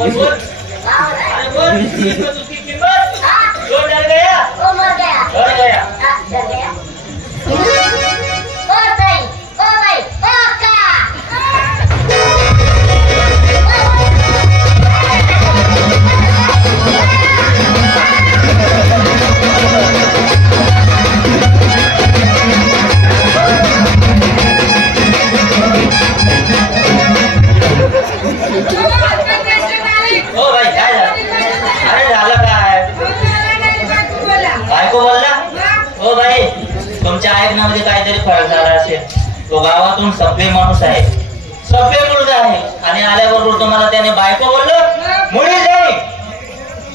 बोल बोल अरे बोल उसकी कीमत जो डर गया वो मर गया डर गया डर गया ओ भाई ओ अक्का ओ भाई काय झालं अरे झालं काय बायको बोलला ओ भाई तुमच्या ऐकण्यामध्ये काहीतरी फरक झाला असेल तो गावातून सभ्य माणूस आहे सभ्य मुलगा आहे आणि आल्याबरोबर तुम्हाला त्याने बायको बोललं मुली नाही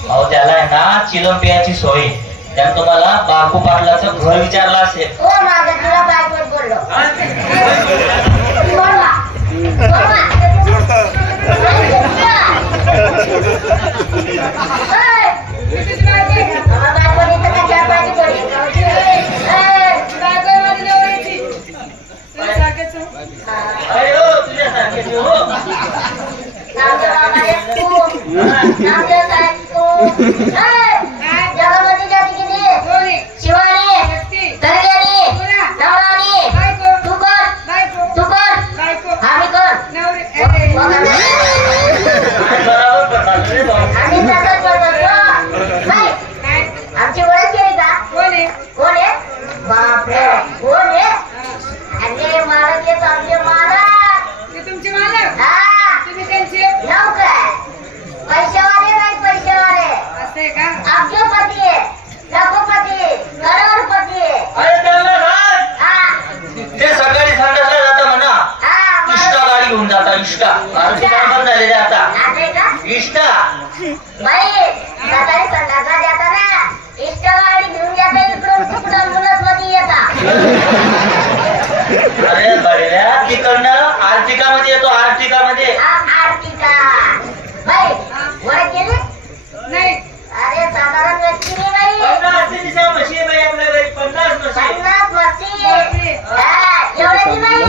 अहो त्याला आहे ना चिलम पियाची सोय त्याने तुम्हाला बापू पाटलाचं घर विचारलं असेल ओ माझा तुला बायको बोललो बोलवा जगामध्ये जाती किती शिवानी तर्यानी नवरानी तू कोण आम्ही कोण आम्ही तसंच बोलतो आमची ओळख केली का कोण आहे बापरे कोण आहे अरे मालक येतो आमचे मालक तुमचे मालक हा तुम्ही त्यांचे नौकर पैशावाले नाही पैशावाले असते का अब्जोपती आहे लखोपती करोडपती आहे अरे त्यांना सांग हा ते सकाळी संडासला जातं म्हणा हा इष्टा गाडी घेऊन जाता इष्टा आरती बंद झालेले आता आहे का इष्टा बाई सकाळी संध्याकाळ जाता ना इष्टा गाडी घेऊन जाता इकडून तिकडून मुलंच मध्ये येतात अरे बढ्या तिकडनं आर्टिकामध्ये येतो आर्टिकामध्ये आर्टिका बाई ओळख केली नाही अरे साधारण व्यक्ती नाही बाई 50 दिवसा म्हशी आहे बाई आपल्या घरी 50 म्हशी 50 वर्षी एवढ्याची बाई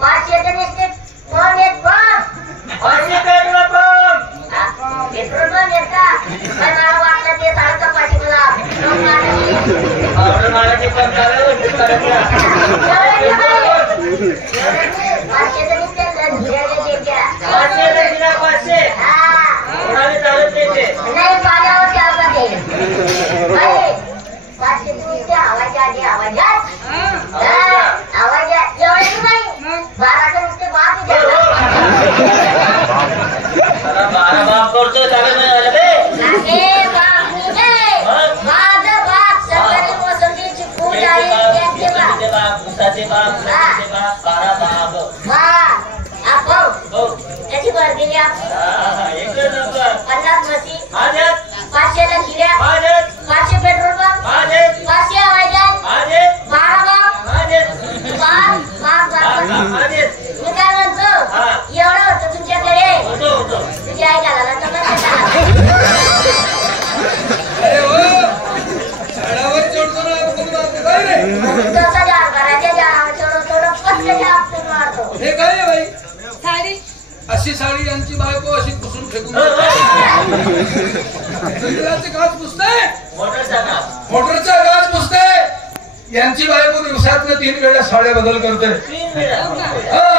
500 चे निश्चित कोण येत कोण अशी पेट्रोल पंप पेट्रोल पंप येत का पण मला वाटलं ते साडे पाचशे गुलाब आपलं मालाचे पंप चालू करत ना 500 चे निश्चित धीरे देत्या 500 दिला 500 कोणाला चालत नाही ते नाही पाण्यावर चालता ते बाई 500 चे निश्चित आवाजात आवाजात एवढ्याची बाई 12 चे निश्चित बाप बारा बाप करतोय चालत नाही झालं बे माझं बाप सरकारी मोसंबीची फूल आहे त्यांचे बाप उसाचे बाप नदीचे बाप बारा बाप हो त्याची भर दिली एकच नंबर 50 म्हशी माझ्यात 500 ला खिऱ्या माझ्यात 500 पेट्रोल पंप माझ्यात 500 आवाजात माझ्यात 12 बाप माझ्यात माझ्यात मी काय म्हणतो एवढं होतं तुमच्याकडे होतो तुझी आई घालायला तर तसा जाळ करायच्या जाळावर थोडं पटकन आपटून मारतो हे काय आहे बाई साडी अशी साडी यांची बायको अशी पुसून फेकून काच पुसते मोटरचा काच पुसते यांची बायको दिवसातनं 3 वेळा साड्या बदल करते तीन वेळा हा